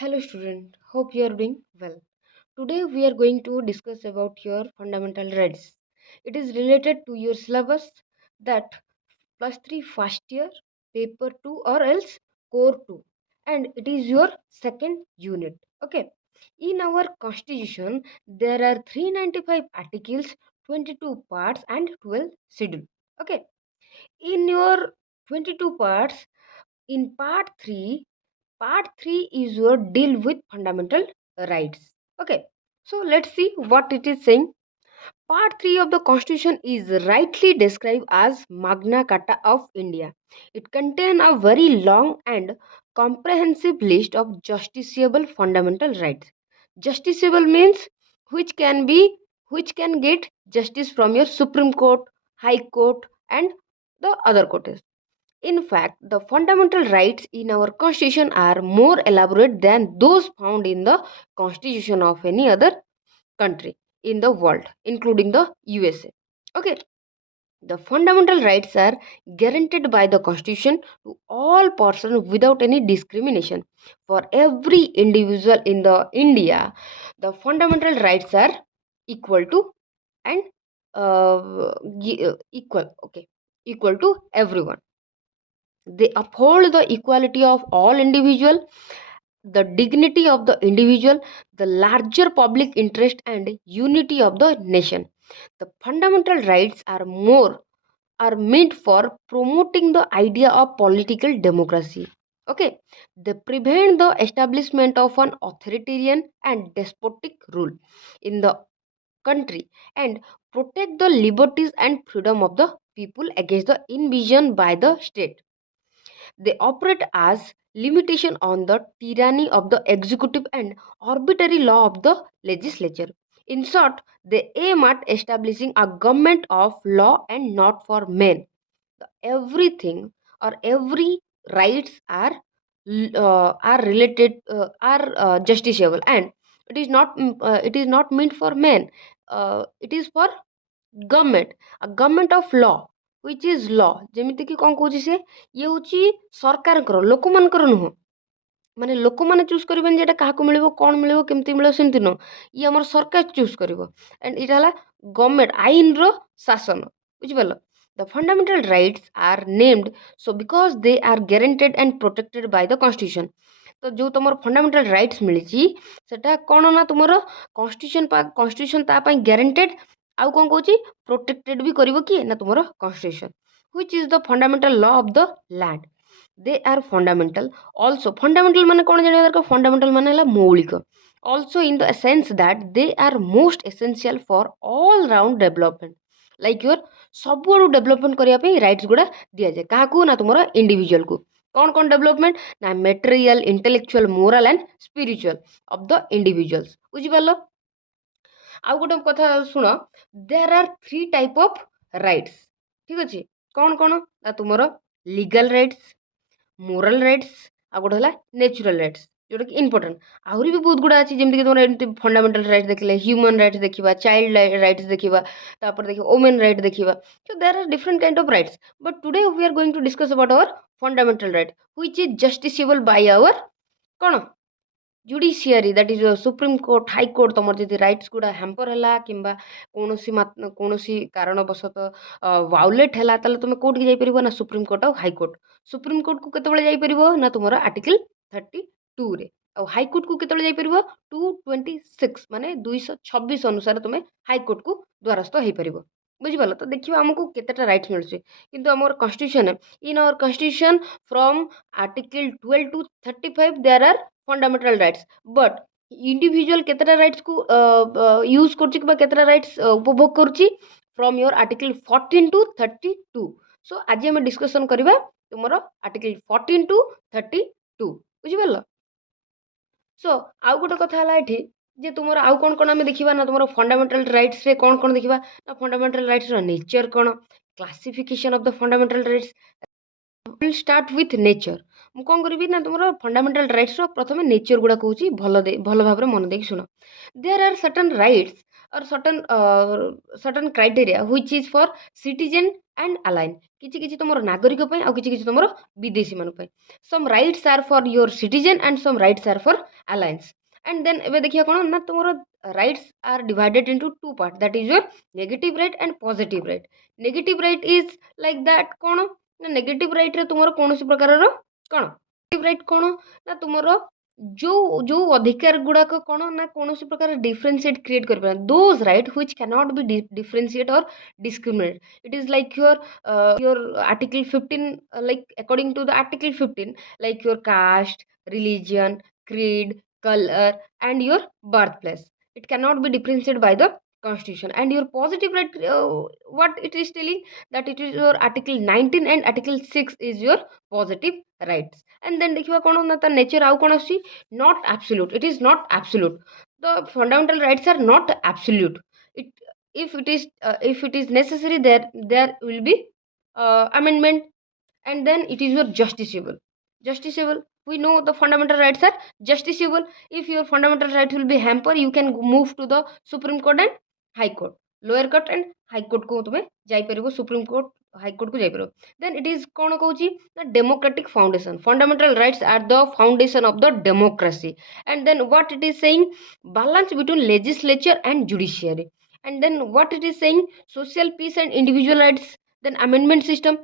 Hello student, hope you are doing well. Today we are going to discuss about your fundamental rights. It is related to your syllabus that plus 3 first year, paper 2 or else core 2, and it is your second unit. Okay. In our constitution there are 395 articles, 22 parts and 12 schedule. Okay. In your 22 parts, in part 3 is your deal with fundamental rights. Okay, so let's see what it is saying. Part 3 of the constitution is rightly described as Magna Carta of India. It contains a very long and comprehensive list of justiciable fundamental rights. Justiciable means which can be which can get justice from your Supreme Court, High Court, and the other courts. In fact, the fundamental rights in our constitution are more elaborate than those found in the constitution of any other country in the world, including the USA. Okay, the fundamental rights are guaranteed by the constitution to all persons without any discrimination. For every individual in the India, the fundamental rights are equal to and equal. Okay, equal to everyone. They uphold the equality of all individual, the dignity of the individual, the larger public interest and unity of the nation. The fundamental rights are meant for promoting the idea of political democracy. Okay, they prevent the establishment of an authoritarian and despotic rule in the country and protect the liberties and freedom of the people against the invasion by the state. They operate as limitation on the tyranny of the executive and arbitrary law of the legislature. In short, they aim at establishing a government of law and not for men. Everything or every rights are related are justiciable, and it is not meant for men. It is for government government of law which is law ଯେମିତି କି କଣ କହୁଛି ସେ ଇଏ ହଉଛି ସରକାରଙ୍କର ଲୋକମାନଙ୍କର ନୁହଁ ମାନେ ଲୋକମାନେ ଚୁଜ୍ କରିବେନି ଯେ ଏଟା କାହାକୁ ମିଳିବ କଣ ମିଳିବ କେମିତି ମିଳିବ ସେମିତି ନୁହଁ ଇଏ ଆମର ସରକାର ଚୁଜ୍ କରିବ ଆଣ୍ଡ ଏଇଟା ହେଲା ଗଭର୍ଣ୍ଣମେଣ୍ଟ ଆଇନର ଶାସନ ବୁଝିପାରିଲ the fundamental rights are named so because they are guaranteed and protected by the constitution ତ ଯୋଉ ତମର ଫଣ୍ଡାମେଣ୍ଟାଲ ରାଇଟ୍ସ ମିଳିଛି ସେଟା କଣ ନା ତୁମର କନଷ୍ଟିଟ୍ୟୁସନ ତା ପାଇଁ ଗ୍ୟାରେଣ୍ଟେଡ ଆଉ କଣ କହୁଛି ପ୍ରୋଟେକ୍ଟେଡ ବି କରିବ କିଏ ନା ତୁମର constitution which is the fundamental law of the land they are fundamental also fundamental ମାନେ କଣ ଜାଣିବା ଦରକାର fundamental ମାନେ ହେଲା ମୌଳିକ also in the sense that they are most essential for all round development like your ସବୁଆଡୁ ଡେଭଲପମେଣ୍ଟ କରିବା ପାଇଁ ରାଇଟ୍ସ ଗୁଡା ଦିଆଯାଏ କାହାକୁ ନା ତୁମର ଇଣ୍ଡିଭିଜୁଆଲ କୁ କଣ ଡେଭଲପମେଣ୍ଟ ନା material intellectual moral and spiritual of the individuals ବୁଝିପାରିଲ ଆଉ ଗୋଟେ କଥା ଶୁଣ there are 3 type of rights ଠିକ ଅଛି କଣ ନା ତୁମର ଲିଗାଲ ରାଇଟ୍ସ ମୋରାଲ ରାଇଟ୍ସ ଆଉ ଗୋଟେ ହେଲା ନ୍ୟାଚୁରାଲ ରାଇଟ୍ସ जोटा कि इम्पोर्टाट आहरी भी बहुत गुड़ा अच्छी जमीक तुम एमती फंडामेंटाल राइट्स देखिले ह्यूमन राइट्स देखा चाइल्ड राइट्स देखा देखिए वोमेन राइट देखा so there are different kind of rights but today we are going to discuss about our fundamental right which is justiciable by our कौन judiciary that is supreme court high court तुम जब rights गुड़ा hamper है कि कौन कारणवशतः वाउलेट है तुम कौट जापर ना सुप्रीम कोर्ट और हाई कोर्ट सुप्रीम कोर्ट को केतबेले जाइपर ना तुम आर्टिकल 32 रे और हाई कोर्ट को केतबेले जाइपर 226 माने 226 अनुसार तुम हाई कोर्ट को द्वारस्थ हो पार बुझिपाल तो देखिए आमको केतेटा राइट्स मिलছে किंतु आमर constitution in our constitution from article 12 to 35 there are fundamental rights but individual केतेटा राइट्स को यूज करछि बा केतेटा राइट्स उपभोग करछि फ्रॉम योर आर्टिकल 14 to 32 सो आज हम डिस्कशन करबा तुमरो आर्टिकल 14 to 32 बुझिपाल सो आउ गोटे कथा हला एठी जे तुमर आउ कोन आमे देखिबा ना तुमर फंडामेंटल राइट्स रे कोन देखिबा ना फंडामेंटल राइट्स रो नेचर कोन classification of the fundamental rights will start with nature मु कौन करी ना तुम फंडामेंटल राइट्स प्रथम नेचर गुड़ा कहूँ भल भाव मन देख शुण there are certain rights or certain criteria which is for citizen and alien. କିଛି କିଛି ତମର ନାଗରିକ ପାଇଁ ଆଉ କିଛି କିଛି ତମର ବିଦେଶୀ ମାନଙ୍କ ପାଇଁ. some rights are for your citizen and some rights are for aliens. and then ଏବେ ଦେଖିବା କ'ଣ ନା ତମର rights are divided into two parts, that is your negative right and positive right. negative right is like that କ'ଣ ନା negative right ରେ ତୁମର କୌଣସି ପ୍ରକାରର କ'ଣ negative right କ'ଣ ନା ତୁମର ଯୋଉ ଅଧିକାର ଗୁଡାକ କ'ଣ ନା କୌଣସି ପ୍ରକାର ଡିଫରେନ୍ସିଏଟ କ୍ରିଏଟ କରିପାରିବ, those right which cannot be differentiate or discriminate. it is like your article 15, like according to the article 15, like your caste, religion, creed, color and your birthplace, it cannot be differentiated by the constitution. and your positive right, what it is telling, that it is your article 19 and article 6 is your positive rights. and then देखिवा कोन ना त nature आउ कोन आसी, not absolute, it is not absolute. the fundamental rights are not absolute. it if it is necessary, there will be amendment. and then it is your justiciable. We know the fundamental rights are justiciable. if your fundamental right will be hamper, you can move to the supreme court and high court, lower court and high court को तुमे जाई परिबो, supreme court high court को जाई परिबो. then it is cone कहूची the democratic foundation. fundamental rights are the foundation of the democracy. and then what it is saying, balance between legislature and judiciary. and then what it is saying, social peace and individual rights. then amendment system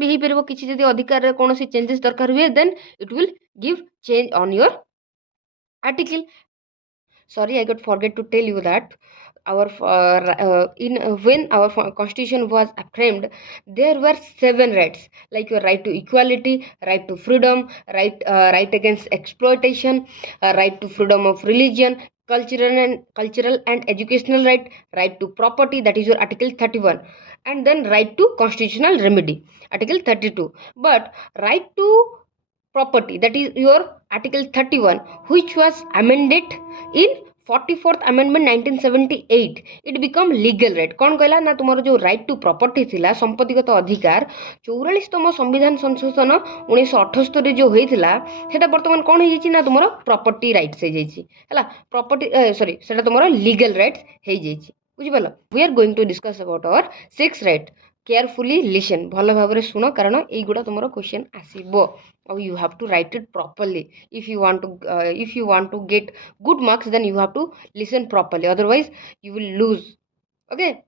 भी ହେଇପାରିବ, କିଛି ଯଦି ଅଧିକାରରେ କୌଣସି changes ଦରକାର ହୁଏ, then it will give change on your article. sorry, I got forget to tell you that our when our constitution was framed, there were 7 rights, like your right to equality, right to freedom, right against exploitation, right to freedom of religion, cultural and educational right to property, that is your article 31, and then right to constitutional remedy, article 32. but right to property, that is your article 31, which was amended in 44th amendment 1978, it become legal right. कौन कहला ना तुम्हारो जो right to property थिला, संपत्तिगत अधिकार 44तम संविधान संशोधन 1978 रे जो होइथिला, सेटा वर्तमान कोन हे ना तुम्हारो property rights हे जाइछि हला, property sorry सेटा तुम्हारो legal rights हे जाइछि, बुझि पालो. we are going to discuss about our 6 right. carefully listen, भल भाबरे सुनो, कारण एई गुडा तुम्हारो question आसीबो. or you have to write it properly. if you want to get good marks, then you have to listen properly, otherwise you will lose. okay,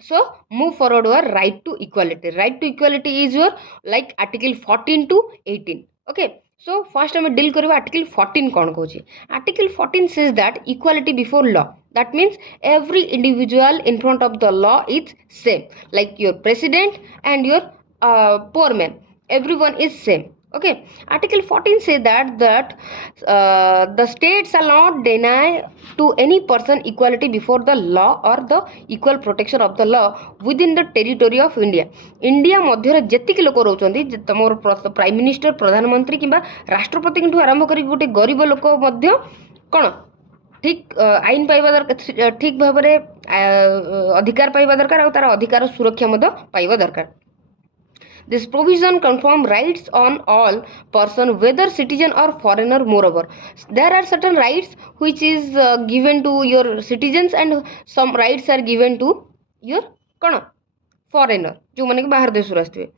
so move forward. Our right to equality is your like article 14 to 18. okay, so first I'm deal kariba article 14 kon कहूची. article 14 says that equality before law, that means every individual in front of the law is same, like your president and your poor man, everyone is same. okay, article 14 say that the state shall not deny to any person equality before the law or the equal protection of the law within the territory of India. India मध्य जेतिक लोक रोचंती, तमर prime minister, प्रधानमंत्री किंबा राष्ट्रपति ठू आरंभ करी गोटे गरीब लोक मध्य कोन ठीक आईन पाइबा दरकार, ठीक भाव अधिकार पाइबा दरकार, और तार अधिकार सुरक्षा मध्य पाइबा दरकार. This provision confirm rights on all person, whether citizen or foreigner. Moreover, there are certain rights which is given to your citizens and some rights are given to your foreigner, जो माने कि बाहर देश आसते.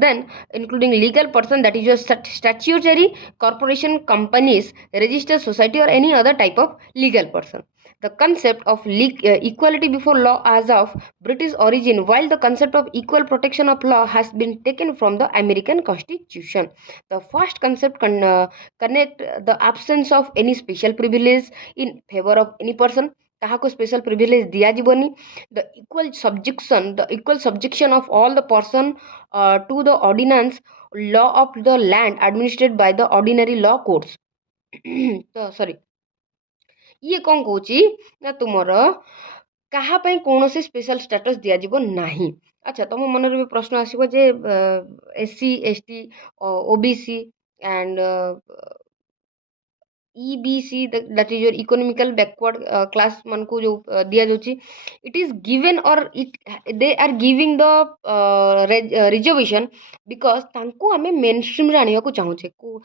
then including legal person, that is your statutory corporation, companies, registered society or any other type of legal person. The concept of equality before law as of British origin, while the concept of equal protection of law has been taken from the American Constitution. The first concept connect the absence of any special privilege in favor of any person. काहाको special privilege दिया जीवनी. the equal subjection of all the person to the ordinance law of the land administered by the ordinary law courts. तो sorry, ये कौन कहूची ना तुमर काहा पई कोनोसी स्पेशल स्टेटस दिया जीवो नाही. अच्छा, तुम मन रे प्रश्न आसीबो जे SC ST OBC and EBC, that is your economical backward class man को जो दिया जाउची, it is given or it they are giving the reservation because तांको आमे mainstream रे आनिया को चाहूचे को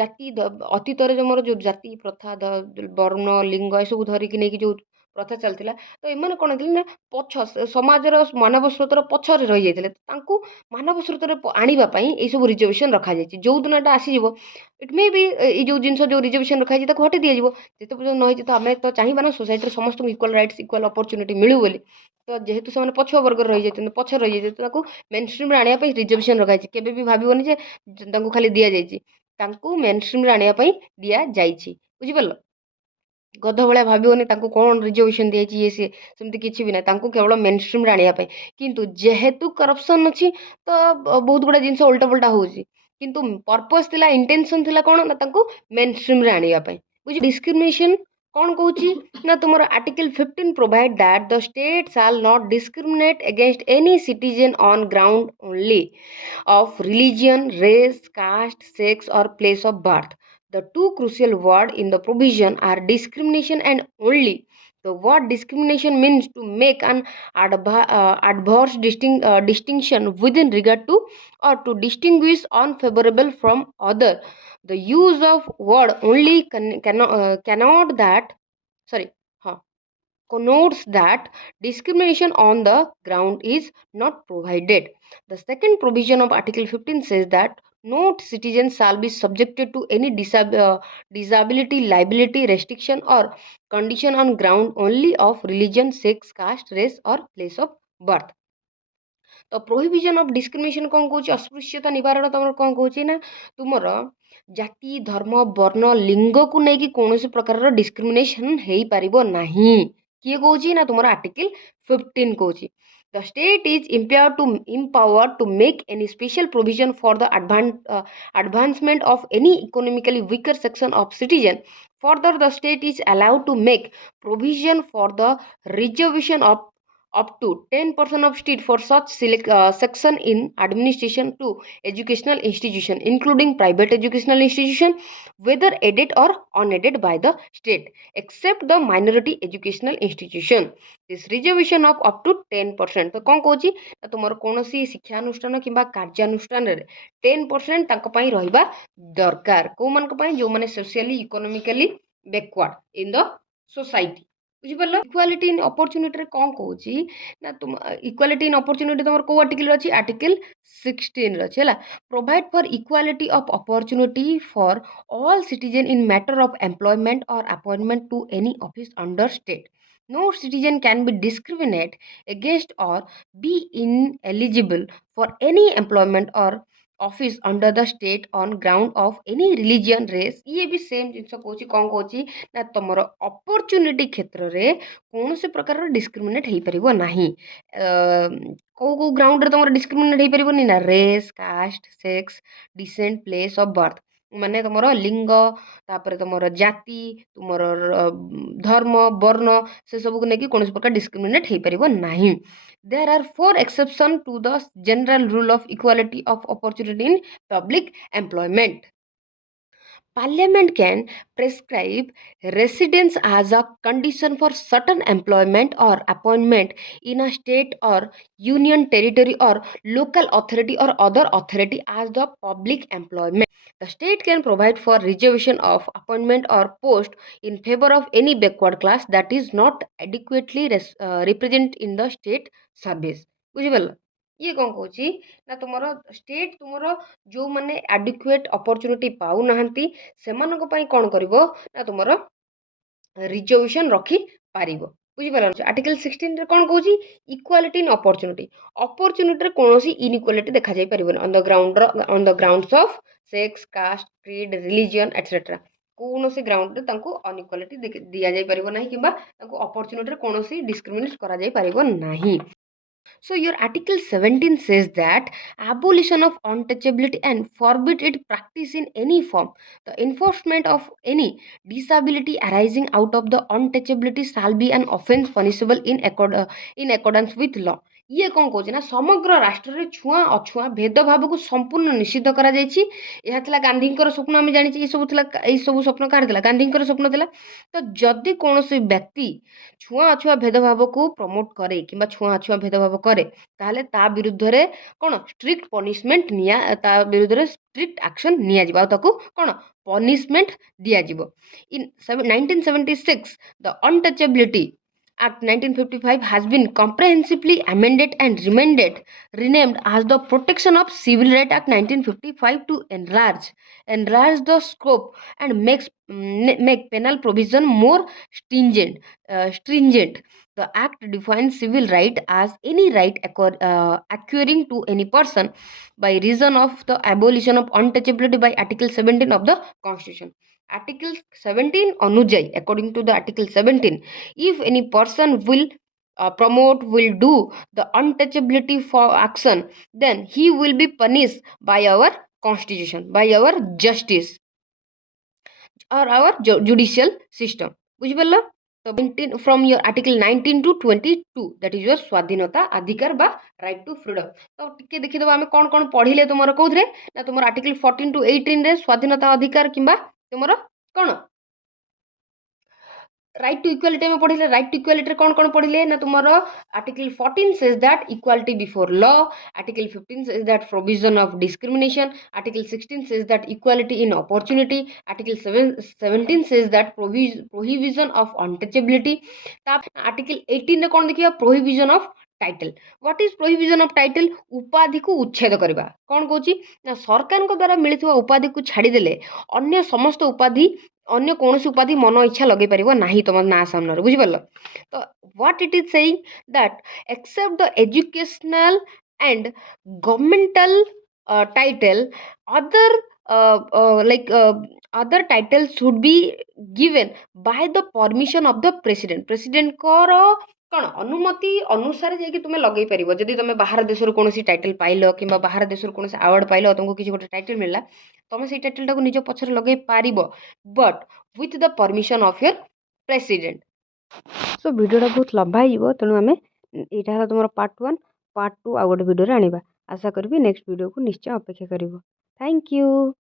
जाति अतीतर जो मोर जो जाति प्रथा वर्ण लिंग ए सब धरी कि नै कि जो प्रथा चलतिला तो एमाने कोन हेतिले ना पछ समाजर मानव स्रोतर पछरे रहि जाइतिले तांको मानव स्रोतर आनिबा पई ए सब रिजर्वेशन रखा जाइछि जो दिनटा आसी जिवो इट मे बी ए जो जिनस जो रिजर्वेशन रखा जाइछि ताको हटे दिया जिवो जेते पर्यंत न होइछि तो आमे तो चाहिबा ना सोसाइटी रे समस्त इक्वल राइट्स इक्वल अपॉर्चुनिटी मिलु बोली तो जेहेतु से पछुआ वर्ग रहि जाइछन पछ रहि जाइछन ताको मेनस्ट्रीम रे आनिया पई रिजर्वेशन रखा जाइछि केबे भी भाबिबोनी जे तांको खाली दिया जाइछि तांको मेनस्ट्रीम रे आनिया पई दिया जाइछि बुझि परलो गध भଳିଆ ଭାବିବନି ତାଙ୍କୁ କ'ଣ ରିଜର୍ଭେସନ୍ ଦିଆଯାଇଛି ଇଏ ସିଏ ସେମିତି କିଛି ବି ନାହିଁ ତାଙ୍କୁ କେବଳ ମେନ୍ ଷ୍ଟ୍ରିମ୍ରେ ଆଣିବା ପାଇଁ କିନ୍ତୁ ଯେହେତୁ କରପ୍ସନ୍ ଅଛି ତ ବହୁତ ଗୁଡ଼ା ଜିନିଷ ଓଲଟା ପଲଟା ହେଉଛି କିନ୍ତୁ ପର୍ପସ୍ ଥିଲା ଇଣ୍ଟେନସନ୍ ଥିଲା କ'ଣ ନା ତାଙ୍କୁ ମେନ୍ ଷ୍ଟ୍ରିମ୍ରେ ଆଣିବା ପାଇଁ ବୁଝି ଡିସ୍କ୍ରିମିନେସନ୍ କ'ଣ କହୁଛି ନା ତୁମର article 15 provide that the state shall not discriminate against any citizen on ground only of religion, race, caste, sex, or place of birth. The two crucial words in the provision are discrimination and only. The word discrimination means to make an adverse distinction within regard to or to distinguish unfavorable from other. The use of word only cannot that sorry huh, connotes that discrimination on the ground is not provided. The second provision of Article 15 says that no citizen shall be subjected to any disability, liability, restriction, or condition on ground only of religion, sex, caste, race, or place of birth. तो prohibition of discrimination कौन कौन अस्पृश्यता निवारण तुम कौन कौन ना तुमर जाति धर्म वर्ण लिंग को लेकिन कौन प्रकार डिस्क्रिमिनेशन हो पार ना किए कौन ना तुम आर्टिकल 15 कौन the state is empowered to make any special provision for the advancement of any economically weaker section of citizen. Further, the state is allowed to make provision for the reservation of up to 10% of seat for such section in administration to educational institution including private educational institution whether aided or unaided by the state except the minority educational institution. This reservation of up to 10% तो कौन Cauchy तुम कौन शिक्षानुष्ठान कि कार्यानुष्ठान 10% रहा दरकार कौ मान जो मैंने socially economically backward in the society बुझिपार इक्वालिटी इन अपॉर्चुनिटी कौन कौची ना तुम इक्वालिटी इन अपॉर्चुनिटी तुम कौ आर्टिकल अच्छी आर्टिकल 16 अच्छी है provide for equality of opportunity for all citizen in matter of employment और appointment to any office under state. No citizen can be discriminated against or be ineligible for any employment or office under the state on ground of any religion race. ये भी same जिनस Cauchy कौन कौची ना तुमर opportunity क्षेत्र रे कौन से प्रकार डिस्क्रिमिनेट हो पारिबो नाही कौ कौ ग्राउंड रे तुमर डिस्क्रिमिनेट हो पारिबो ना race caste sex descent place of birth माने तुमर लिंग तापर तुमर जाति तुमर धर्म वर्ण से सब को लेकिन कौन प्रकार डिस्क्रिमिनेट हो पारिबो नाही. There are 4 exceptions to the general rule of equality of opportunity in public employment. Parliament can prescribe residence as a condition for certain employment or appointment in a state or union territory or local authority or other authority as the public employment. The state can provide for reservation of appointment or post in favor of any backward class that is not adequately represented in the state service. बुझिपाल ये कौन कौची ना तुमर state तुमर जो माने adequate opportunity पाउ नाहंती सेमानक पई कोन करबो ना तुमर रिजर्वेशन रखी पारिबो बुझिपाल. आर्टिकल 16 रे कोन कौची इक्वालिटी इन अपॉर्चुनिटी रे कोनोसी इनइक्वालिटी देखा जाई पारिबो on the grounds of sex caste creed religion etcetera कौन ग्राउंड तांको अनइक्वालिटी दिया जाई पारिबो नाही किबा तांको अपॉर्चुनिटी रे कोनोसी डिस्क्रिमिनेट करा जाई पारिबो नाही. So your article 17 says that abolition of untouchability and forbid its practice in any form. The enforcement of any disability arising out of the untouchability shall be an offence punishable in accordance with law. ये कौन कौन ना समग्र राष्ट्र में छुआ अछुआ भेदभाव को संपूर्ण निषिद्ध करा जायछि। यह थिला गांधींकर स्वप्न आम जानी ये सब स्वप्न कार थिला गांधींकर स्वप्न थिला। तो जदि कौन व्यक्ति छुआ अछुआ भेदभाव को प्रमोट करे कि छुआ अछुआ भेदभाव करे ताहले ता विरुद्ध रे कौन स्ट्रिक्ट पनिशमेंट निया ता विरुद्ध रे स्ट्रिक्ट एक्शन निया जिबा ताको कौन पनिशमेंट दिया जिवो। इन 1976 the untouchability Act 1955 has been comprehensively amended and renamed as the Protection of Civil Right Act 1955 to enlarge the scope and make penal provision more stringent. The act defines civil right as any right accruing to any person by reason of the abolition of untouchability by Article 17 of the Constitution. Article 17 अनुजाई, according to the Article 17, if any person will promote, will do the untouchability for action, then he will be punished by our constitution, by our justice or our judicial system. बुझिपारल? तो 19 from your Article 19 to 22, that is your स्वाधीनता अधिकार बा right to freedom. तो टिके देखि दबा हमें कोन कोन पढिले तुमरो कोथरे ना तुमरो Article 14 to 18 रे स्वाधीनता अधिकार किंबा तुमरो कोन राइट टू इक्वालिटी में पढ़िले। राइट टू इक्वालिटी कौन कौन पढ़िले ना तुम्हारा article 14 says that equality before law, article 15 says that provision of discrimination, article 16 says that equality in opportunity, article 17 says that prohibition of untouchability. Article 18 ने कौन देखिए prohibition of title. What is prohibition of title? उपाधि को उच्छेद करवा। कौन कहूँ ना सरकार द्वारा मिलता उपाधि को छाड़देले अन्य समस्त उपाधि अन्य कौन उपाधि मन इच्छा लगे पार ना तुम ना सामने बुझिपार। तो what it is saying that except the educational and governmental title other like other titles should be given by the permission of the president को कौन अनुमति अनुसार जाकि तुम लगे पार। जदि तुम बाहर देश कौन टाइटल पाइल कि बाहर देश कौन अवार्ड पाइल तुमको किसी गोटे टाइटल मिलला तुम से टाइटल टाक निज पछरे लगे पार but with the permission of your president. So वीडियोटा बहुत लंबा हो तेणु आम यहाँ तुम पार्ट 1 आ गोटे वीडियो आने आशा करी नेक्स्ट वीडियो को निश्चय अपेक्षा कर। Thank you.